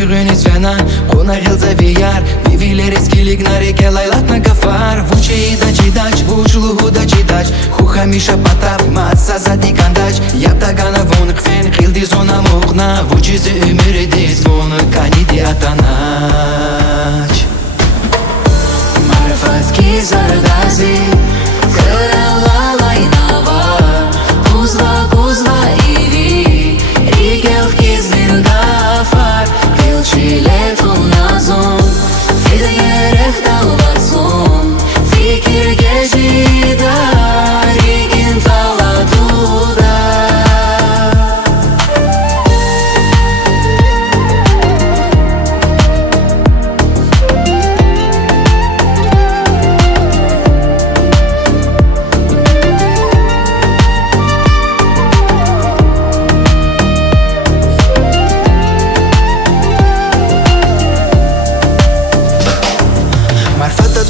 Гюгюн свяна, кона гилза вияр Вивилер эскилик на реке лайлат на гафар Вучи и дачидач, вучлугу дачидач Хуха миша патап, матса задикандач Яптагана вон кфен, хилди зона мухна Вучизи умири дис вон, каниди атанач Марфатки зардази, крала лайнава Кузва, кузва иви, ригелки злиргафар Келчилету назон, фидерех далвацон Fikirge jida, rigin talatuda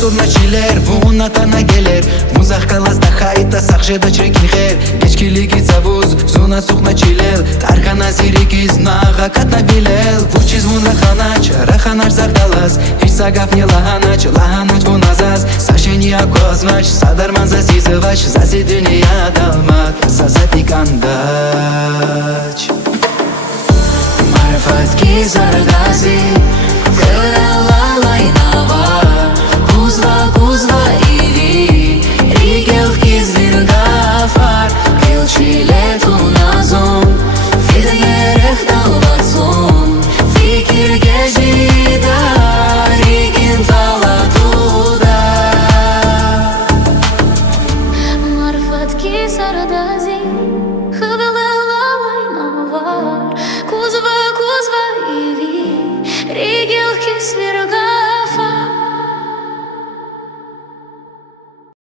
Turnachiler, vun atana geler Vun zahkalaz da hayta sahjeda çekin her Geçkiligi zavuz, zuna suhnachiler Tarkana zirigiz naga katna bilel Vuchiz vun rahanar zardalaz Hiç sagaf ne lahanaç, lahanaç vun azaz Sashenia kozvaç, sadarman zazizavaç Zazi dünya dalmak, zazati kandaç Marfatki zardazi